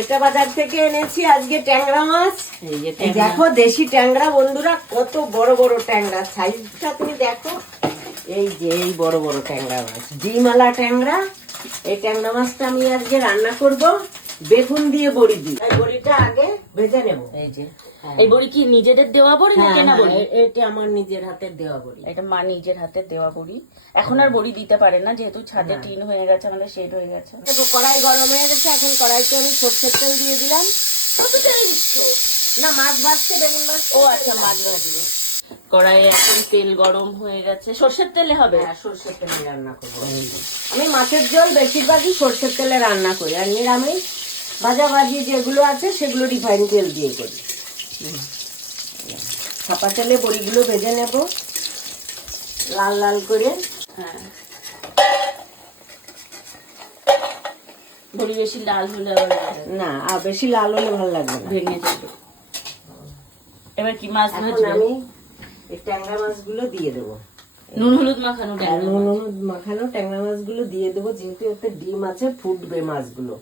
এটা বাজার থেকে এনেছি আজকে ট্যাংরা মাছ। এই দেখো দেশি ট্যাংরা বন্ধুরা, কত বড় বড় ট্যাংরা, সাইজটা তুমি দেখো। এই যে এই বড় বড় ট্যাংরা মাছ, ডিমালা ট্যাংরা। এই ট্যাংরা মাছটা আমি আজকে রান্না করব বেগুন দিয়ে বড়ি দিয়ে। এই বড়িটা আগে ভেজে নেব। এই যে এই বড়ি কি নিজেদের দেওয়া বড়ি না কেনা বড়ি? এটা আমার নিজের হাতের দেওয়া বড়ি। এটা মা নিজের হাতের দেওয়া বড়ি। এখন আর বড়ি দিতে পারে না, যেহেতু ছাদে টিন হয়ে গেছে, আমাদের শেড হয়ে গেছে। কড়াই গরম হয়ে গেছে, এখন কড়াইতে আমি সরষের তেল দিয়ে দিলাম। না মাছ ভাজছে, বেগুন ভাজছে। ও আচ্ছা, মাছ ভাজবে। কড়াইয়ে এখন তেল গরম হয়ে গেছে। সর্ষের তেলে হবে? হ্যাঁ, সর্ষের তেলে রান্না করবো। আমি মাছের ঝোল বেশিরভাগই সর্ষের তেলে রান্না করি, আর নিরামিষ ভাজা ভাজি যেগুলো আছে সেগুলো রিফাইন তেল দিয়ে করি। ছাপা তেলে বড়িগুলো ভেজে নেব লাল লাল করে। হ্যাঁ, বড়ি বেশি লাল হলে আবার না, আর বেশি লাল হলে ভালো লাগবে না, ভেঙে যাবে। এবার কি মাছ এখন ভাজবে? আমি এই ট্যাংরা মাছগুলো দিয়ে দেবো। নুন হলুদ মাখানো ট্যাংরা নুন মাছ। হলুদ মাখানো ট্যাংরা মাছগুলো দিয়ে দেবো, যেহেতু ওতে ডিম আছে, ফুটবে মাছগুলো।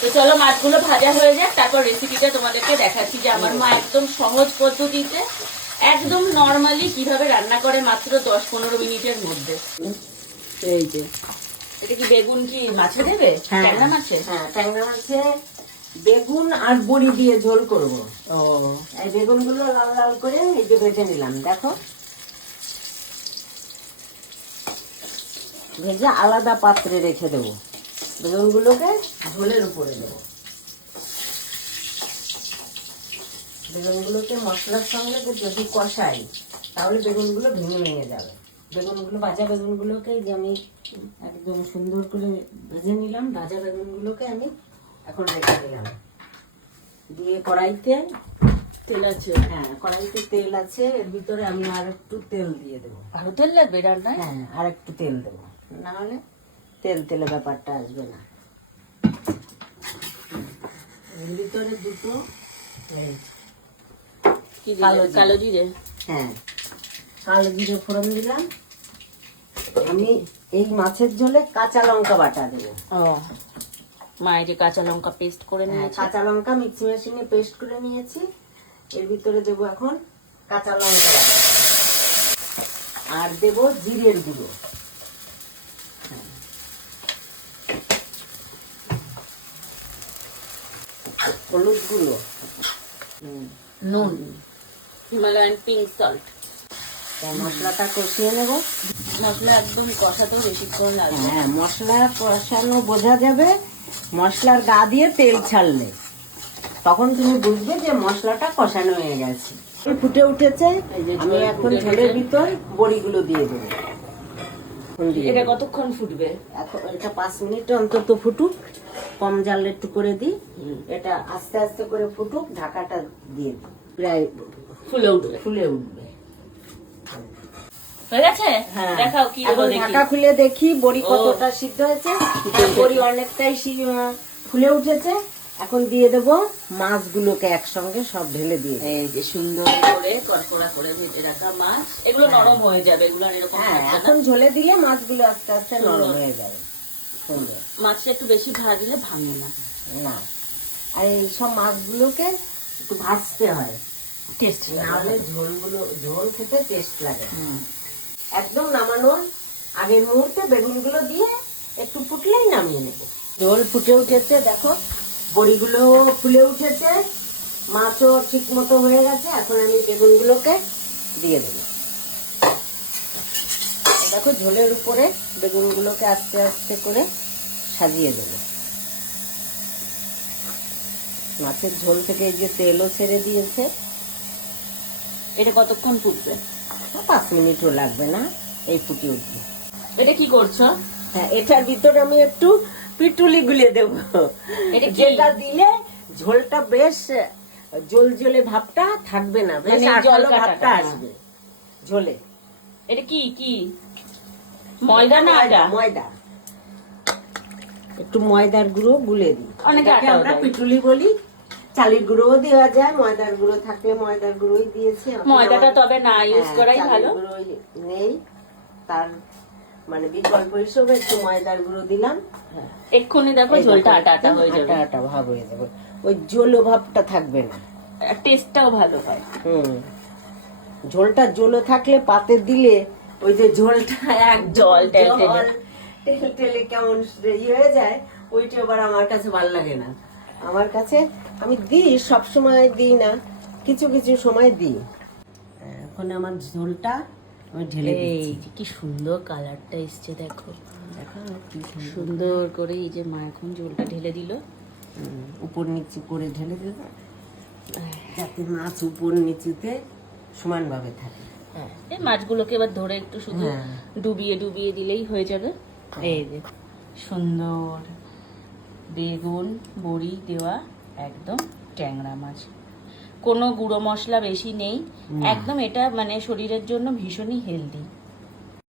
তো চলো মাছগুলো ভাজা হয়ে যাক, তারপর রেসিপিটা তোমাদেরকে দেখাচ্ছি যে আমার মা একদম সহজ পদ্ধতিতে, একদম নরমালি কিভাবে রান্না করে মাত্র 10-15 মিনিটের মধ্যে। এই যে এটা কি বেগুন কি মাছে দেবে? ট্যাংরা মাছে? হ্যাঁ, ট্যাংরা মাছে বেগুন আর বড়ি দিয়ে ঝোল করব। ও, এই বেগুনগুলো লাল লাল করে এই যে ভেজে নিলাম, দেখো। ভেজে আলাদা পাত্রে রেখে দেবো, বেগুনগুলোকে ঝোলের উপরে দেবো। বেগুনগুলোকে মশলার সঙ্গে যদি কষাই তাহলে বেগুনগুলো ভেঙে ভেঙে যাবে। বেগুনগুলো, ভাজা বেগুনগুলোকে যে আমি একদম সুন্দর করে ভেজে নিলাম। ভাজা বেগুনগুলোকে আমি এখন রেখে দিলাম, দিয়ে কড়াইতে তেল আছে? হ্যাঁ, কড়াইতে তেল আছে, এর ভিতরে আমি আর একটু তেল দিয়ে দেবো। আরো তেল লাগবে রান্নায়? হ্যাঁ, আর একটু তেল দেবো, না হলে তেল তেলে ব্যাপারটা আসবে না। এর ভিতরে দুটো কি দিলে? কালো জিরে? হ্যাঁ, কালো জিরে ফোড়ন দিলাম। আমি এই মাছের ঝোলে কাঁচা লঙ্কা বাটা দেবো। ও, মা এই যে কাঁচা লঙ্কা পেস্ট করে হ্যাঁ, নিয়েছে। কাঁচা লঙ্কা মিক্সি মেশিনে পেস্ট করে নিয়েছি। এর ভিতরে দেবো এখন কাঁচা লঙ্কা বাটা, আর দেবো জিরের গুঁড়ো, হলুদ গুঁড়ো, নুন, হিমালয়ান পিঙ্ক সল্ট। মশলাটা কষিয়ে নেব। মশলা একদম কষাতেও বেশিক্ষণ লাগবে। হ্যাঁ, মশলা কষানো বোঝা যাবে মশলার গা দিয়ে তেল ছাড়লে, তখন তুমি বুঝবে যে মশলাটা কষানো হয়ে গেছে। ফুটে উঠেছে, আমি এখন ঝোলের ভিতর বড়িগুলো দিয়ে দেবো। এটা কতক্ষণ ফুটবে? এখন এটা 5 মিনিট অন্তত ফুটুক, কম জালে একটু করে দিই। এটা আস্তে আস্তে করে ফুটুক, ঢাকাটা দিয়ে দিই, প্রায় ফুলে উঠবে। ফুলে উঠবে। হয়ে গেছে? হ্যাঁ, দেখাও কি দেবো এখন দেখি। ঢাকা খুলে দেখি বড়ি কতটা সিদ্ধ হয়েছে। বড়ি অনেকটাই ফুলে উঠেছে। এখন দিয়ে দেব মাছগুলোকে একসঙ্গে সব ঢেলে দিয়ে দেব। এই যে সুন্দর করে কড়কড়া করে ভেজে রাখা মাছ, এগুলো নরম হয়ে যাবে, এগুলো আর এরকম হ্যাঁ, থাকবে না। এখন ঝোলে দিলে মাছগুলো আস্তে আস্তে নরম হয়ে যাবে। সুন্দর। মাছটা একটু বেশি ভাজলে ভাঙে না। না, আর এই সব মাছগুলোকে একটু ভাজতে হয়, টেস্ট নাহলে ঝোল খেতে টেস্ট লাগে। একদম নামানোর আগের মুহূর্তে বেগুনগুলো দিয়ে একটু ফুটলেই নামিয়ে নেব। ঝোল ফুটে উঠেছে, দেখো বড়িগুলো ফুলে উঠেছে, মাছও ঠিক মতো হয়ে গেছে। এখন আমি বেগুনগুলোকে দিয়ে দেবো। দেখো ঝোলের উপরে বেগুনগুলোকে আস্তে আস্তে করে সাজিয়ে দেবো। মাছের ঝোল থেকে এই যে তেলও ছেড়ে দিয়েছে। এটা কতক্ষণ ফুটবে? 5 মিনিটও লাগবে না, এই ফুটে উঠবে। এটা কি করছো? হ্যাঁ, এটার ভিতরে আমি একটু পিটুলি গুলিয়ে দেবো। এটা কি? যেটা দিলে ঝোলটা বেশ জল জলে ভাবটা থাকবে না, বেশ মানে আঠালো জল ভাবটা কাটাটা। আসবে ঝোলে। এটা কি কি ময়দা না আটা? ময়দা, একটু ময়দার গুঁড়ো গুলে দিই। অনেকে এটাকে আটাও আমরা দেয়। পিটুলি বলি। চালের গুঁড়োও দেওয়া যায়, ময়দার গুঁড়ো থাকলে ময়দার গুঁড়োই দিয়েছি। এখন ময়দাটা আমার- তবে না ইউজ হ্যাঁ, করাই চালের ভালো। গুঁড়ো নেই, তার মানে বিকল্প হিসেবে একটু ময়দার গুঁড়ো দিলাম। এক্ষুনি দেখো ঝোলটা আটা আটা হয়ে যাবে, আটা আটা ভাব হয়ে যাবে, ওই জলো ভাবটা থাকবে না, টেস্টটাও ভালো হয়। ঝোলটা জলো থাকলে পাতে দিলে ওই যে ঝোলটা এক জল টেলে টেলে কেমন ইয়ে হয়ে যায়, ওইটা আবার আমার কাছে ভালো লাগে না। আমার কাছে আমি দিই, সব সময় দিই না, কিছু কিছু সময় দিই। এখন আমার ঝোলটা আমি ঢেলে এই দিচ্ছি। যে কি সুন্দর কালারটা এসছে দেখো, দেখো কি সুন্দর। সুন্দর করে এই যে মা এখন ঝোলটা ঢেলে দিল। উপর নিচু করে ঢেলে দিল, যাতে মাছ উপর নিচুতে সমানভাবে থাকে। হ্যাঁ, এই মাছগুলোকে এবার ধরে একটু শুধু হ্যাঁ। ডুবিয়ে ডুবিয়ে দিলেই হয়ে যাবে। এই যে সুন্দর বেগুন বড়ি দেওয়া একদম ট্যাংরা মাছ, কোনো গুঁড়ো মশলা বেশি নেই, একদম এটা মানে শরীরের জন্য ভীষণই হেলদি।